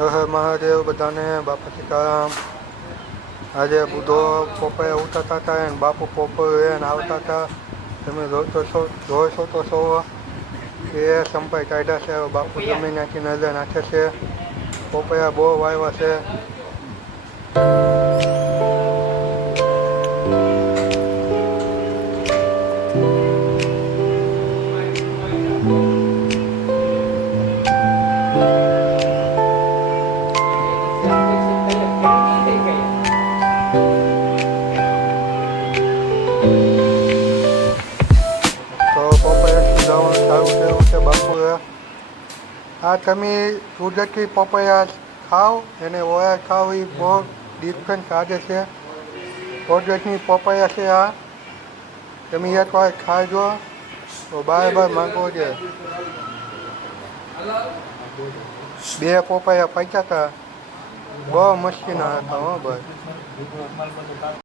હર મહાદેવ બધાને. બાપા સીતારામ. આજે બુધો પોપૈયા ઉઠાતા હતા અને બાપુ પોપૈયા આવતા હતા. તમે જોશો તો છો એ સંપાઈ કાઢ્યા છે. બાપુ જમીન નાખી નજર નાખે છે. પોપૈયા બહુ વાવ્યા છે. તો પપૈયા સુધારવાનું ચાલુ કર્યું છે બાપુએ. આ તમે કુદરતી પપૈયા ખાઓ એને ઓયા ખાઓ એ બહુ ડિફરન્ટ કાઢે છે. કુદરતની પપૈયા છે આ. તમે એકવાર ખાજો તો બાર માંગો છે. 2 પપૈયા પાક્યા હતા. બહુ મસ્તીના હતા હો ભાઈ.